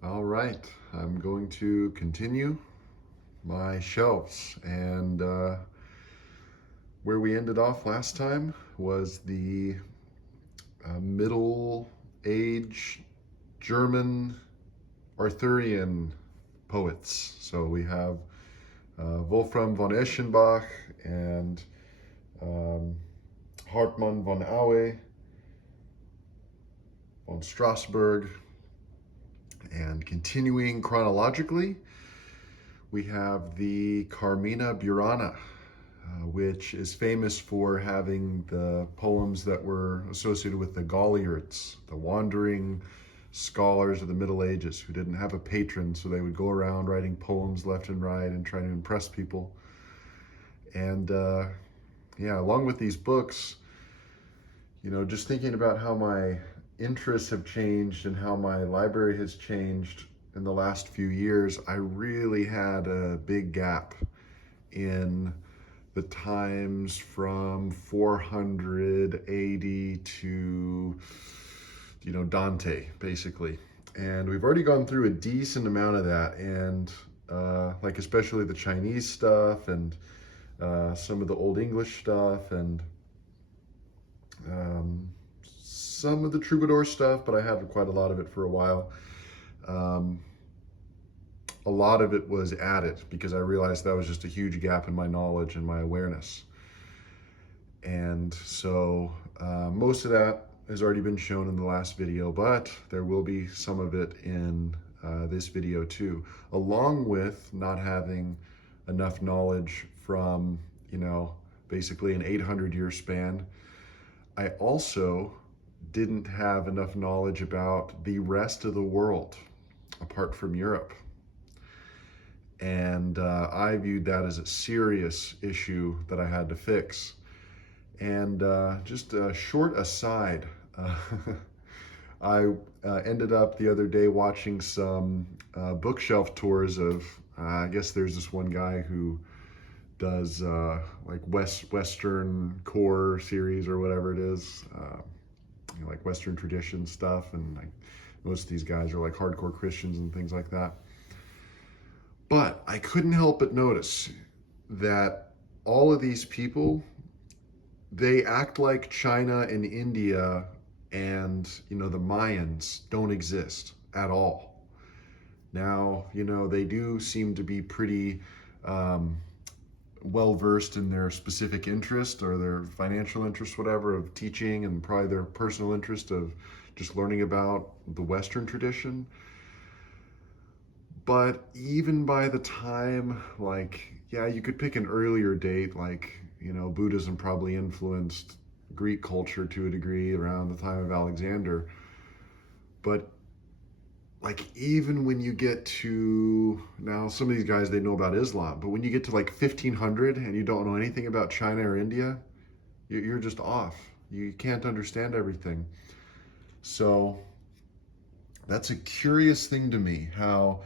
All right, I'm going to continue my shelves. And where we ended off last time was the Middle Age German Arthurian poets. So we have Wolfram von Eschenbach and um, Hartmann von Aue, von Strasbourg, and continuing chronologically, we have the Carmina Burana, which is famous for having the poems that were associated with the Gauliards, the wandering scholars of the Middle Ages who didn't have a patron, so they would go around writing poems left and right and trying to impress people. And yeah, along with these books, just thinking about how my interests have changed and how my library has changed in the last few years, I really had a big gap in the times from 400 AD to, Daunty, basically. And we've already gone through a decent amount of that, and like especially the Chinese stuff and some of the Old English stuff and some of the troubadour stuff, but I had quite a lot of it for a while. Um, a lot of it was added because I realized that was just a huge gap in my knowledge and my awareness. And so most of that has already been shown in the last video, but there will be some of it in this video too, along with not having enough knowledge from, basically an 800-year span. I also didn't have enough knowledge about the rest of the world apart from Europe. And I viewed that as a serious issue that I had to fix. And just a short aside, I ended up the other day watching some bookshelf tours of, I guess there's this one guy who does like Western core series or whatever it is, like Western tradition stuff. And like most of these guys are like hardcore Christians and things like that. But I couldn't help but notice that all of these people, they act like China and India and, the Mayans don't exist at all. Now, they do seem to be pretty well versed in their specific interest or their financial interest, whatever, of teaching, and probably their personal interest of just learning about the Western tradition. But even by the time, like, yeah, you could pick an earlier date, like, Buddhism probably influenced Greek culture to a degree around the time of Alexander. But like, even when you get to now, some of these guys, they know about Islam, but when you get to like 1500 and you don't know anything about China or India, you're just off. You can't understand everything. So that's a curious thing to me, how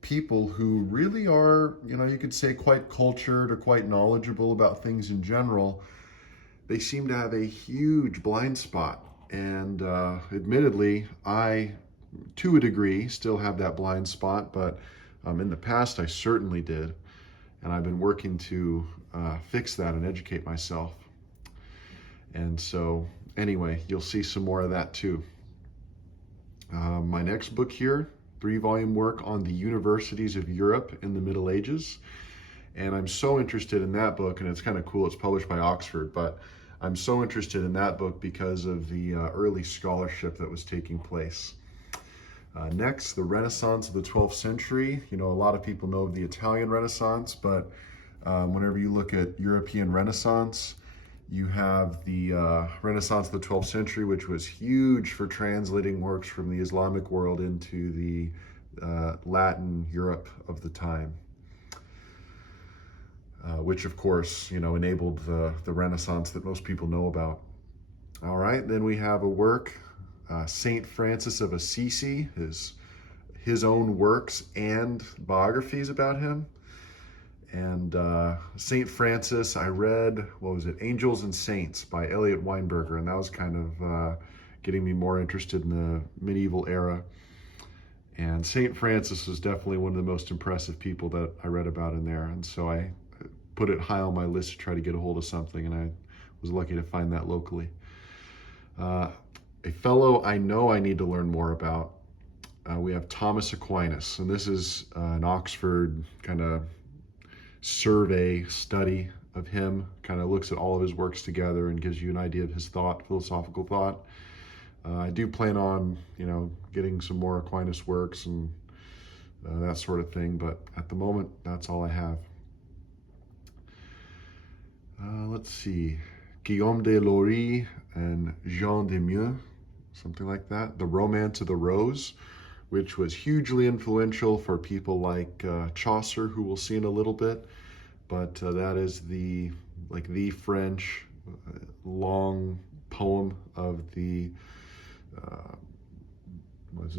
people who really are, you could say quite cultured or quite knowledgeable about things in general, they seem to have a huge blind spot. And admittedly, I, to a degree, still have that blind spot, but in the past, I certainly did. And I've been working to fix that and educate myself. And so, anyway, you'll see some more of that too. My next book here, 3-volume work on the universities of Europe in the Middle Ages. And I'm so interested in that book, and it's kind of cool. It's published by Oxford, but I'm so interested in that book because of the early scholarship that was taking place. Next, the Renaissance of the 12th century. A lot of people know of the Italian Renaissance, but whenever you look at European Renaissance, you have the Renaissance of the 12th century, which was huge for translating works from the Islamic world into the Latin Europe of the time, which of course, enabled the Renaissance that most people know about. All right, then we have a work, Saint Francis of Assisi, his own works and biographies about him. And St. Francis, I read, Angels and Saints by Elliot Weinberger, and that was kind of getting me more interested in the medieval era. And St. Francis was definitely one of the most impressive people that I read about in there. And so I put it high on my list to try to get a hold of something, and I was lucky to find that locally. A fellow I know I need to learn more about, we have Thomas Aquinas, and this is an Oxford kind of survey study of him, kind of looks at all of his works together and gives you an idea of his thought, philosophical thought. I do plan on, getting some more Aquinas works and that sort of thing, but at the moment, that's all I have. Let's see, Guillaume de Lory and Jean de Meaux, something like that. The Romance of the Rose, which was hugely influential for people like Chaucer, who we'll see in a little bit. But that is the French long poem of the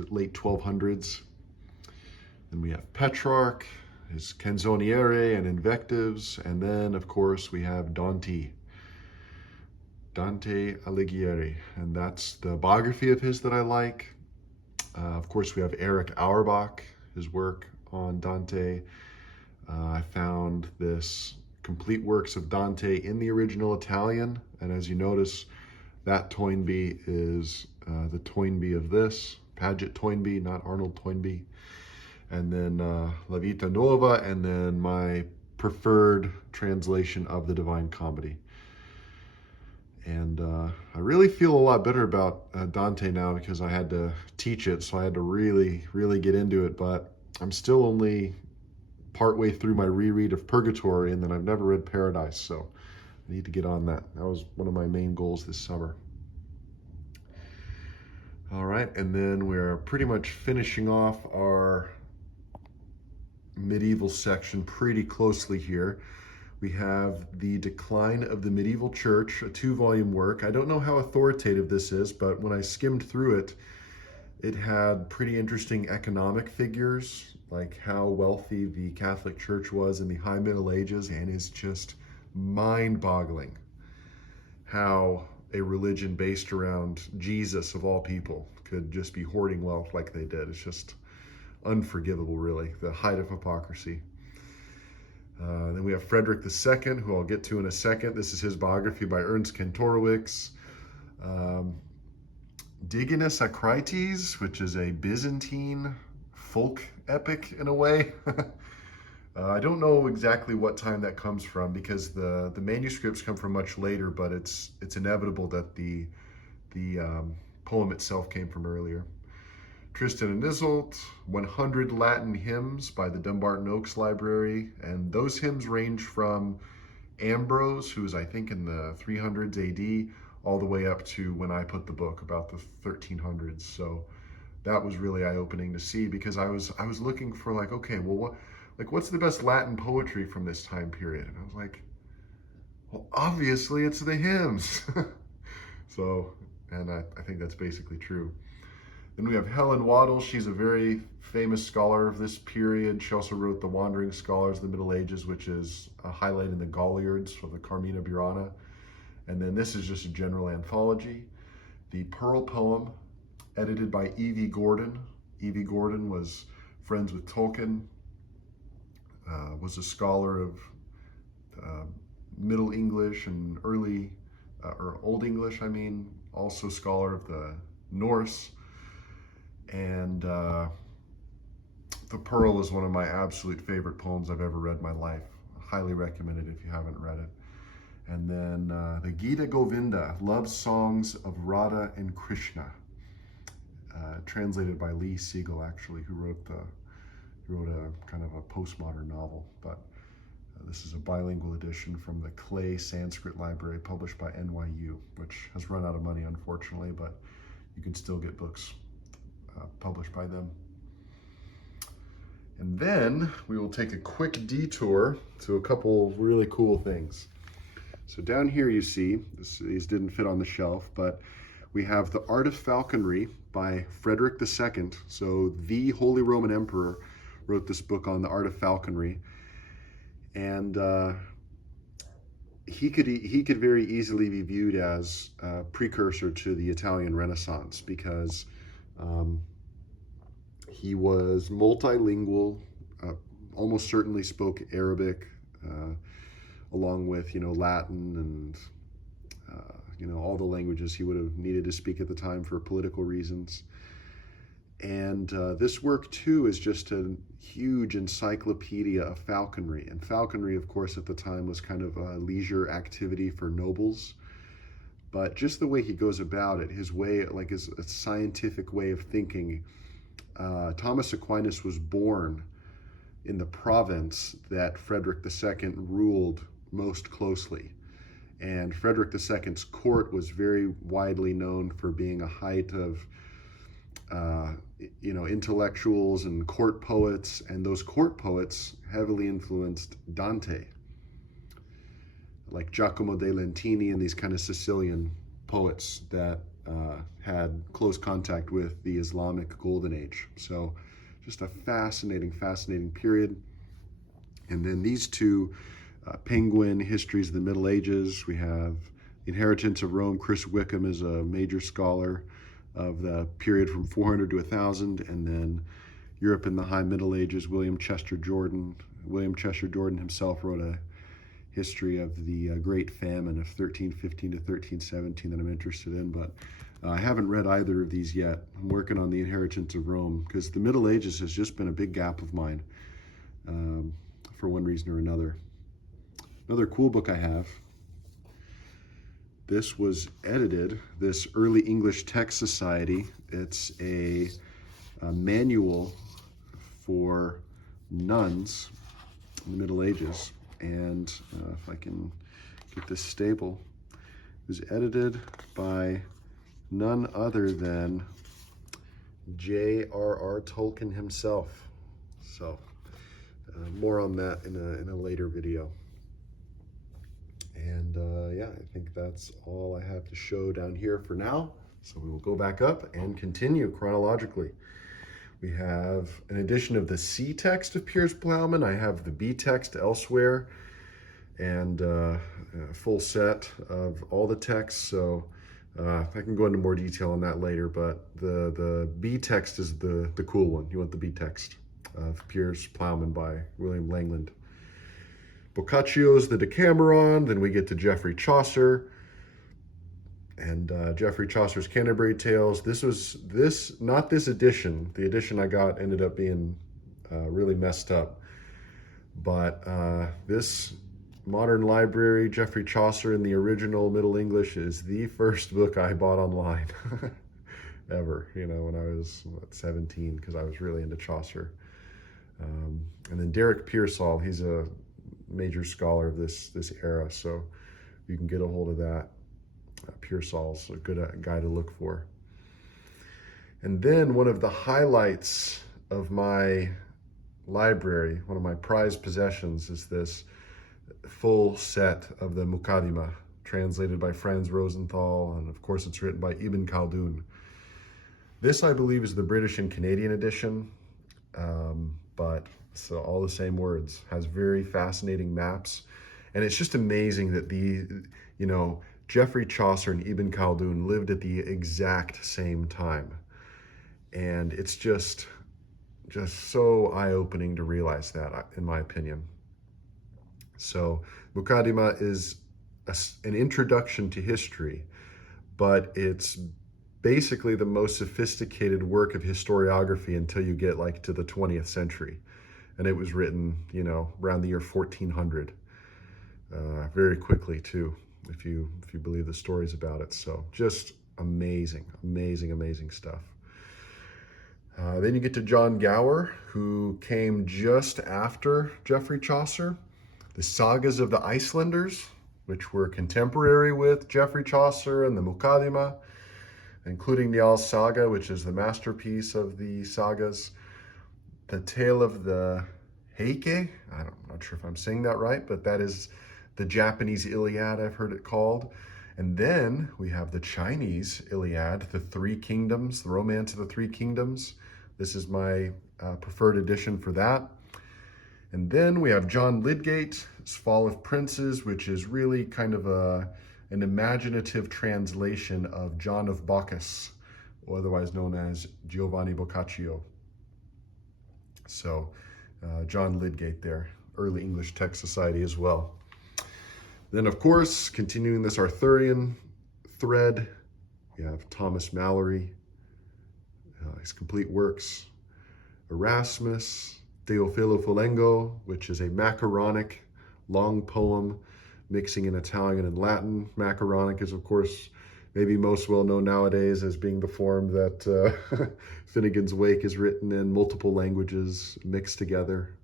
late 1200s. Then we have Petrarch, his Canzoniere and Invectives, and then of course we have Daunty, Dante Alighieri, and that's the biography of his that I like. Of course we have Erich Auerbach, his work on Dante. I found this complete works of Dante in the original Italian, and as you notice, that Toynbee is the Toynbee of this, Paget Toynbee, not Arnold Toynbee. And then La Vita Nuova, and then my preferred translation of the Divine Comedy. And I really feel a lot better about Dante now because I had to teach it, so I had to really, really get into it, but I'm still only partway through my reread of Purgatory, and then I've never read Paradise, so I need to get on that. That was one of my main goals this summer. All right, and then we're pretty much finishing off our medieval section pretty closely here. We have The Decline of the Medieval Church, a 2-volume work. I don't know how authoritative this is, but when I skimmed through it, it had pretty interesting economic figures, like how wealthy the Catholic Church was in the High Middle Ages, and it's just mind-boggling how a religion based around Jesus, of all people, could just be hoarding wealth like they did. It's just unforgivable, really, the height of hypocrisy. Then we have Frederick II, who I'll get to in a second. This is his biography by Ernst Kantorowicz. Digonus Acrites, which is a Byzantine folk epic in a way. I don't know exactly what time that comes from because the manuscripts come from much later, but it's inevitable that the poem itself came from earlier. Tristan and Isolde, 100 Latin hymns by the Dumbarton Oaks Library, and those hymns range from Ambrose, who was I think in the 300s AD, all the way up to when I put the book, about the 1300s. So that was really eye-opening to see, because I was looking for okay, well, what's the best Latin poetry from this time period? And I was like, well, obviously it's the hymns. So, and I think that's basically true. Then we have Helen Waddell. She's a very famous scholar of this period. She also wrote The Wandering Scholars of the Middle Ages, which is a highlight in the Gauliards of the Carmina Burana. And then this is just a general anthology. The Pearl Poem, edited by E.V. Gordon. E.V. Gordon was friends with Tolkien, was a scholar of Middle English and Old English, also scholar of the Norse. And The Pearl is one of my absolute favorite poems I've ever read in my life. Highly recommend it if you haven't read it. And then the Gita Govinda, Love Songs of Radha and Krishna, translated by Lee Siegel, actually, who wrote a kind of a postmodern novel. But this is a bilingual edition from the Clay Sanskrit Library, published by NYU, which has run out of money, unfortunately, but you can still get books published by them. And then we will take a quick detour to a couple really cool things. So down here you see, these didn't fit on the shelf, but we have The Art of Falconry by Frederick II. So the Holy Roman Emperor wrote this book on the art of falconry. And he could very easily be viewed as a precursor to the Italian Renaissance, because He was multilingual, almost certainly spoke Arabic, along with, Latin and, all the languages he would have needed to speak at the time for political reasons. And this work, too, is just a huge encyclopedia of falconry. And falconry, of course, at the time was kind of a leisure activity for nobles. But just the way he goes about it, his way, like his a scientific way of thinking. Thomas Aquinas was born in the province that Frederick II ruled most closely. And Frederick II's court was very widely known for being a height of intellectuals and court poets, and those court poets heavily influenced Dante, like Giacomo de Lentini and these kind of Sicilian poets that had close contact with the Islamic Golden Age. So just a fascinating period. And then these two, Penguin, Histories of the Middle Ages. We have Inheritance of Rome. Chris Wickham is a major scholar of the period from 400 to 1000, and then Europe in the High Middle Ages, William Chester Jordan. William Chester Jordan himself wrote a history of the Great Famine of 1315 to 1317 that I'm interested in, but I haven't read either of these yet. I'm working on the Inheritance of Rome, because the Middle Ages has just been a big gap of mine for one reason or another. Another cool book I have, this was edited, this Early English Text Society. It's a manual for nuns in the Middle Ages. And if I can get this stable, it was edited by none other than J.R.R. Tolkien himself. So more on that in a later video. And yeah, I think that's all I have to show down here for now. So we will go back up and continue chronologically. We have an edition of the C text of Piers Plowman. I have the B text elsewhere, and a full set of all the texts. So I can go into more detail on that later, but the B text is the cool one. You want the B text of Piers Plowman by William Langland. Boccaccio's the Decameron. Then we get to Geoffrey Chaucer and Geoffrey Chaucer's Canterbury Tales. Not this edition. The edition I got ended up being really messed up. But this modern library, Geoffrey Chaucer in the original Middle English, is the first book I bought online ever, when I was 17, because I was really into Chaucer. And then Derek Pearsall, he's a major scholar of this era, so you can get a hold of that. Pearsall's a good guy to look for. And then one of the highlights of my library, one of my prized possessions, is this full set of the Muqaddimah, translated by Franz Rosenthal, and of course it's written by Ibn Khaldun. This, I believe, is the British and Canadian edition, but so all the same words, has very fascinating maps. And it's just amazing that Geoffrey Chaucer and Ibn Khaldun lived at the exact same time. And it's just so eye-opening to realize that, in my opinion. So Muqaddimah is an introduction to history, but it's basically the most sophisticated work of historiography until you get to the 20th century. And it was written, around the year 1400, very quickly too, if you believe the stories about it. So just amazing stuff. Then you get to John Gower, who came just after Geoffrey Chaucer. The Sagas of the Icelanders, which were contemporary with Geoffrey Chaucer and the Muqaddimah, including the Al Saga, which is the masterpiece of the sagas. The Tale of the Heike, I'm not sure if I'm saying that right, but that is the Japanese Iliad, I've heard it called. And then we have the Chinese Iliad, the Three Kingdoms, the Romance of the Three Kingdoms. This is my preferred edition for that. And then we have John Lydgate's Fall of Princes, which is really kind of an imaginative translation of John of Bacchus, otherwise known as Giovanni Boccaccio. So John Lydgate there, Early English Text Society as well. Then, of course, continuing this Arthurian thread, we have Thomas Malory, his complete works, Erasmus, Teofilo, which is a macaronic long poem mixing in Italian and Latin. Macaronic is, of course, maybe most well known nowadays as being the form that Finnegan's Wake is written in multiple languages mixed together.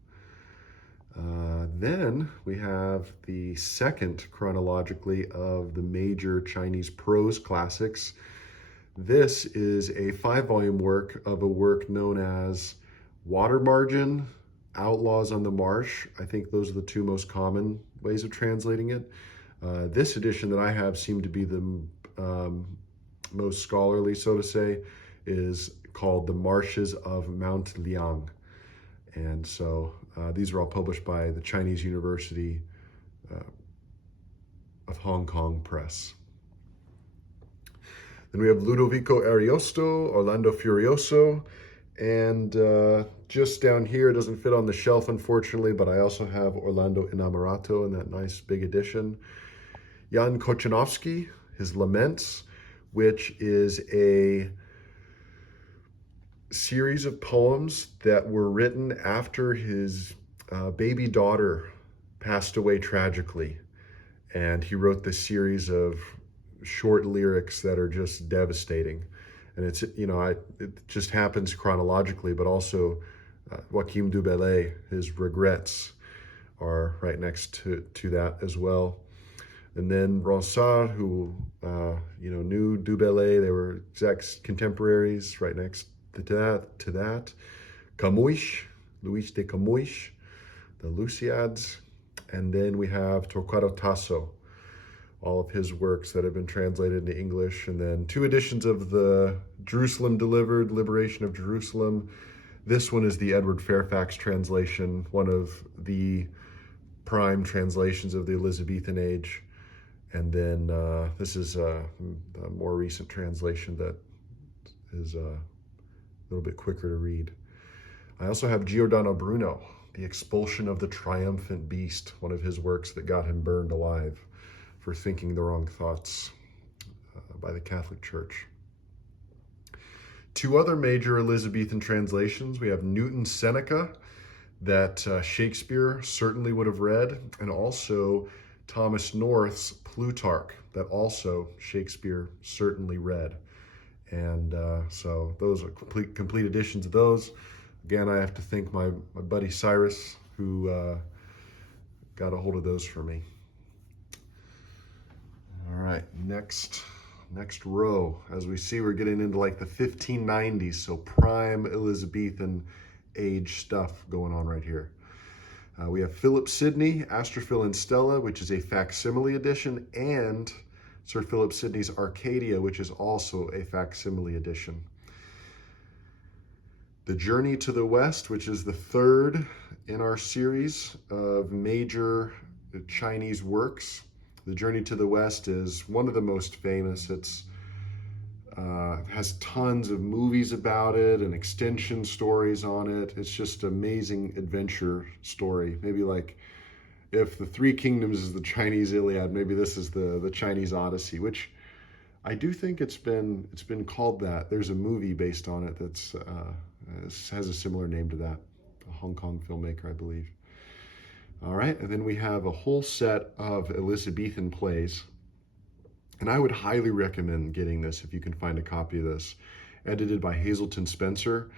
Then we have the second chronologically of the major Chinese prose classics. This is a 5-volume work of a work known as Water Margin, Outlaws on the Marsh. I think those are the two most common ways of translating it. This edition that I have seemed to be the most scholarly, so to say, is called The Marshes of Mount Liang. And so these are all published by the Chinese University of Hong Kong Press. Then we have Ludovico Ariosto, Orlando Furioso, and just down here, it doesn't fit on the shelf, unfortunately, but I also have Orlando Innamorato in that nice big edition. Jan Kochanowski, his Laments, which is a series of poems that were written after his baby daughter passed away tragically. And he wrote this series of short lyrics that are just devastating. And it's, you know, it just happens chronologically, but also Joachim du Bellay, his Regrets, are right next to that as well. And then Ronsard, who, knew du Bellay, they were exact contemporaries, right next to that. Camus, Luis de Camus, the Lusiads. And then we have Torquato Tasso, all of his works that have been translated into English, and then 2 editions of the Jerusalem Delivered, Liberation of Jerusalem. This one is the Edward Fairfax translation, one of the prime translations of the Elizabethan age. And then this is a more recent translation that is a little bit quicker to read. I also have Giordano Bruno, The Expulsion of the Triumphant Beast, one of his works that got him burned alive for thinking the wrong thoughts by the Catholic Church. 2 other major Elizabethan translations. We have Newton's Seneca, that Shakespeare certainly would have read, and also Thomas North's Plutarch, that also Shakespeare certainly read. And so those are complete editions of those. Again, I have to thank my buddy Cyrus, who got a hold of those for me. All right, next row. As we see, we're getting into like the 1590s, so prime Elizabethan age stuff going on right here. We have Philip Sidney, Astrophil and Stella, which is a facsimile edition, and Sir Philip Sidney's Arcadia, which is also a facsimile edition. The Journey to the West, which is the 3rd in our series of major Chinese works. The Journey to the West is one of the most famous. It's has tons of movies about it and extension stories on it. It's just an amazing adventure story. Maybe like if the 3 Kingdoms is the Chinese Iliad, maybe this is the Chinese Odyssey, which I do think it's been called that. There's a movie based on it that's has a similar name to that, a Hong Kong filmmaker, I believe. All right, and then we have a whole set of Elizabethan plays. And I would highly recommend getting this if you can find a copy of this, edited by Hazelton Spencer,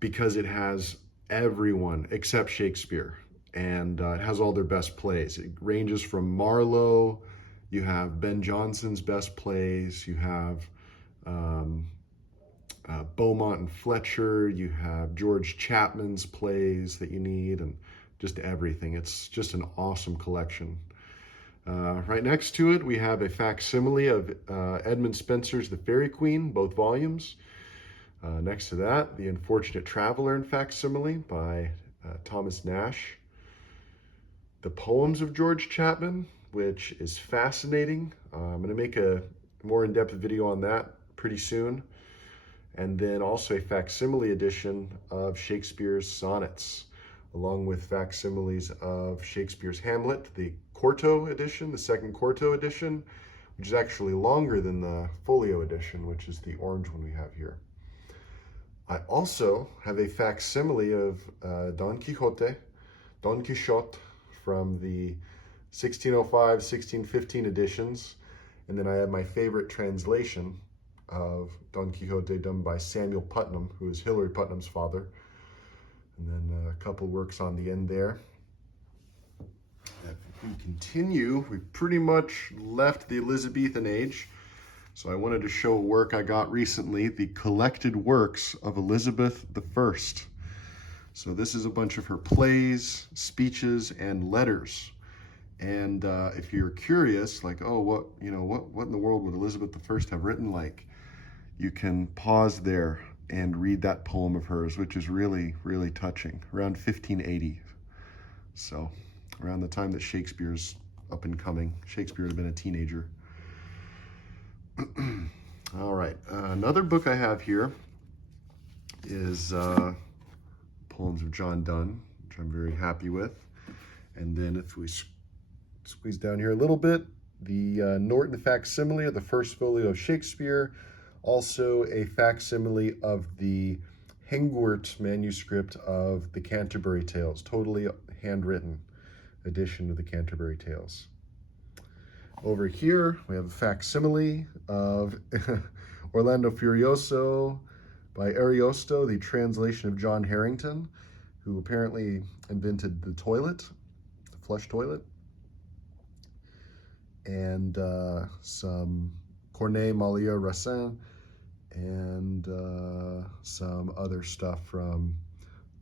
because it has everyone except Shakespeare, and it has all their best plays. It ranges from Marlowe, you have Ben Jonson's best plays, you have Beaumont and Fletcher, you have George Chapman's plays that you need, and just everything. It's just an awesome collection. Right next to it, we have a facsimile of Edmund Spenser's The Fairy Queen, both volumes. Next to that, The Unfortunate Traveler in facsimile by Thomas Nash. The Poems of George Chapman, which is fascinating. I'm going to make a more in-depth video on that pretty soon. and then also a facsimile edition of Shakespeare's sonnets, along with facsimiles of Shakespeare's Hamlet, the quarto edition, the second quarto edition, which is actually longer than the folio edition, which is the orange one we have here. I also have a facsimile of Don Quixote from the 1605, 1615 editions. And then I have my favorite translation of Don Quixote done by Samuel Putnam, who is Hilary Putnam's father. And then a couple works on the end there. If we continue, we've pretty much left the Elizabethan age. So I wanted to show a work I got recently, the collected works of Elizabeth I. So this is a bunch of her plays, speeches, and letters. And if you're curious, like, oh, what in the world would Elizabeth I have written like? You can pause there and read that poem of hers, which is really, really touching, around 1580. So around the time that Shakespeare's up and coming. Shakespeare had been a teenager. All right, another book I have here is Poems of John Donne, which I'm very happy with. And then if we squeeze down here a little bit, the Norton facsimile of the first folio of Shakespeare, also a facsimile of the Hengwert manuscript of the Canterbury Tales, totally handwritten edition of the Canterbury Tales. Over here, we have a facsimile of Orlando Furioso by Ariosto, the translation of John Harrington, who apparently invented the toilet, the flush toilet, and some Corneille Molière Racine, and some other stuff from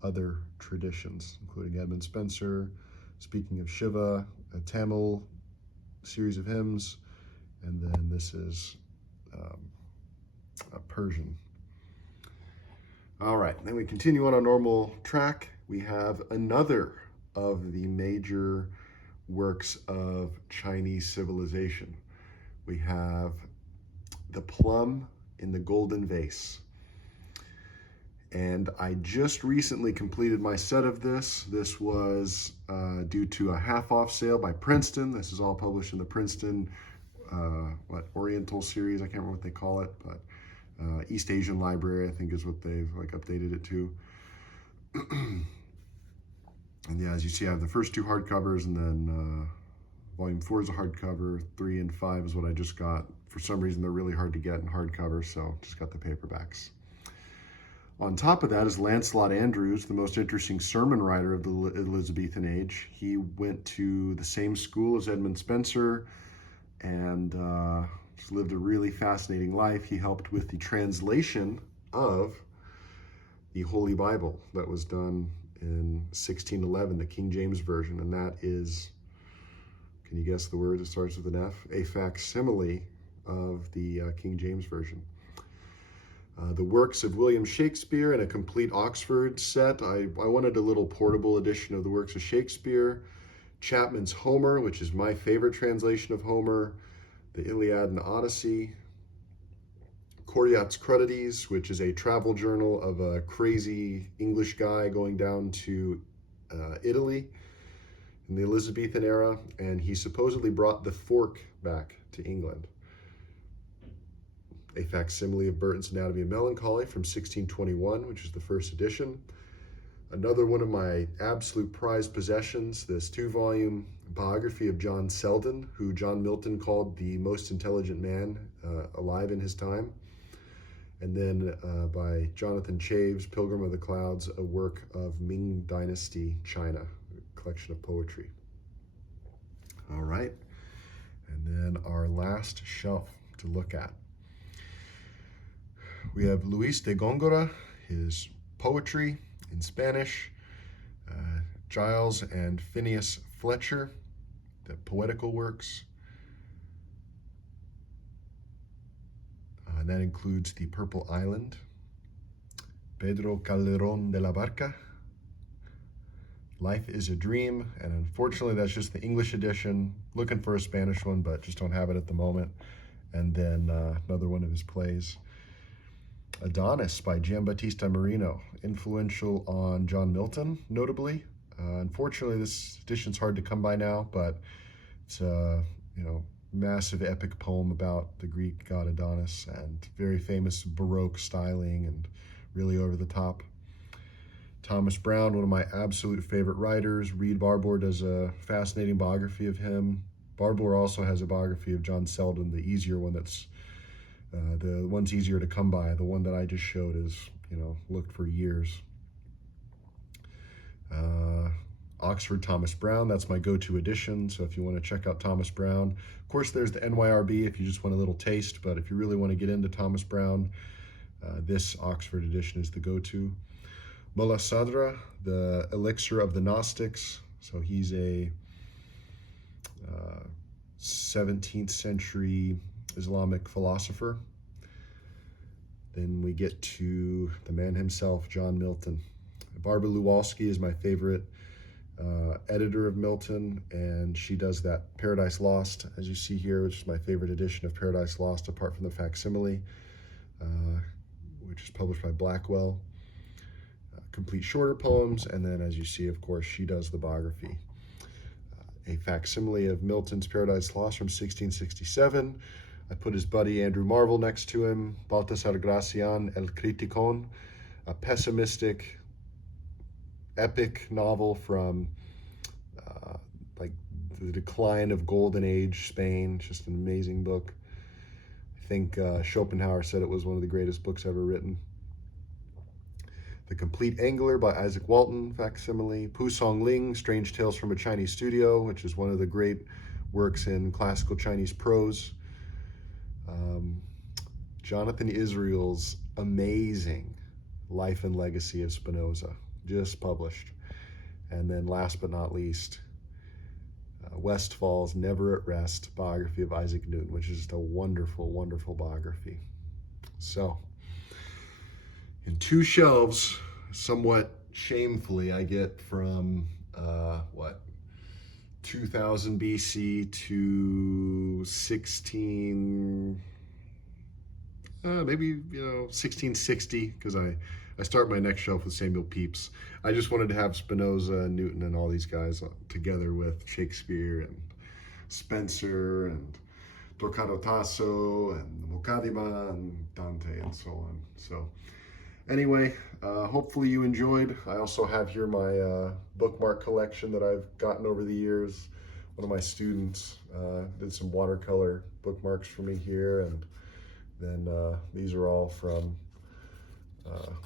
other traditions, including Edmund Spenser, Speaking of Shiva, a Tamil series of hymns, and then this is a Persian. All right, then we continue on our normal track. We have another of the major works of Chinese civilization. We have The Plum in the Golden Vase. And I just recently completed my set of this. This was due to a half-off sale by Princeton. This is all published in the Princeton, Oriental series. I can't remember what they call it, but East Asian Library, I think is what they've updated it to. And yeah, as you see, I have the first two hardcovers, and then Volume 4 is a hardcover, 3 and 5 is what I just got. For some reason, they're really hard to get in hardcover, so just got the paperbacks. On top of that is Lancelot Andrewes, the most interesting sermon writer of the Elizabethan age. He went to the same school as Edmund Spenser and just lived a really fascinating life. He helped with the translation of the Holy Bible that was done in 1611, the King James Version, and that is, can you guess the word that starts with an F? A facsimile of the King James Version. The works of William Shakespeare in a complete Oxford set. I wanted a little portable edition of the works of Shakespeare. Chapman's Homer, which is my favorite translation of Homer. The Iliad and Odyssey. Coryat's Crudities, which is a travel journal of a crazy English guy going down to Italy in the Elizabethan era, and he supposedly brought the fork back to England. A facsimile of Burton's Anatomy of Melancholy from 1621, which is the first edition. Another one of my absolute prized possessions, this 2-volume biography of John Selden, who John Milton called the most intelligent man alive in his time. And then by Jonathan Chaves, Pilgrim of the Clouds, a work of Ming Dynasty China, a collection of poetry. All right, and then our last shelf to look at. We have Luis de Góngora, his poetry in Spanish, Giles and Phineas Fletcher, the poetical works. And that includes The Purple Island, Pedro Calderón de la Barca, Life is a Dream, and unfortunately that's just the English edition. Looking for a Spanish one, but just don't have it at the moment. And then another one of his plays. Adonis by Giambattista Marino, influential on John Milton, notably. Unfortunately, this edition's hard to come by now, but it's a massive epic poem about the Greek god Adonis and very famous Baroque styling and really over the top. Thomas Browne, one of my absolute favorite writers. Reed Barbour does a fascinating biography of him. Barbour also has a biography of John Selden, the easier one that's the one's easier to come by. The one that I just showed is, looked for years. Oxford Thomas Browne, that's my go-to edition. So if you want to check out Thomas Browne, of course there's the NYRB if you just want a little taste, but if you really want to get into Thomas Browne, this Oxford edition is the go-to. Mullah Sadra, the Elixir of the Gnostics. So he's a 17th century Islamic philosopher. Then we get to the man himself, John Milton. Barbara Lewalski is my favorite editor of Milton, and she does that Paradise Lost, as you see here, which is my favorite edition of Paradise Lost, apart from the facsimile, which is published by Blackwell. Complete shorter poems, and then, as you see, of course, she does the biography. A facsimile of Milton's Paradise Lost from 1667. I put his buddy Andrew Marvell next to him, Baltasar Gracian, El Criticón, a pessimistic, epic novel from like the decline of Golden Age Spain. Just an amazing book. I think Schopenhauer said it was one of the greatest books ever written. The Complete Angler by Isaac Walton, facsimile. Pu Song Ling, Strange Tales from a Chinese Studio, which is one of the great works in classical Chinese prose. Jonathan Israel's amazing Life and Legacy of Spinoza, just published. And then last but not least, Westfall's Never at Rest, biography of Isaac Newton, which is just a wonderful, wonderful biography. So, in two shelves, somewhat shamefully, I get from, 2000 BC to 1660, because I start my next shelf with Samuel Pepys. I just wanted to have Spinoza and Newton and all these guys together with Shakespeare and Spencer and Torquato Tasso and Mokadima and Daunty and so on. So anyway, hopefully you enjoyed. I also have here my bookmark collection that I've gotten over the years. One of my students did some watercolor bookmarks for me here, and then these are all from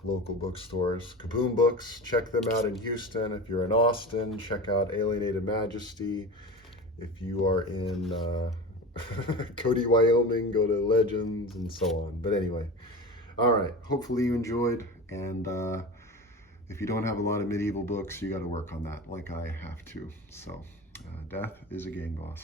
local bookstores. Kaboom Books, check them out in Houston. If you're in Austin, check out Alienated Majesty. If you are in Cody, Wyoming, go to Legends and so on. But anyway, all right, hopefully you enjoyed, and if you don't have a lot of medieval books, you got to work on that like I have to. So death is a gang boss.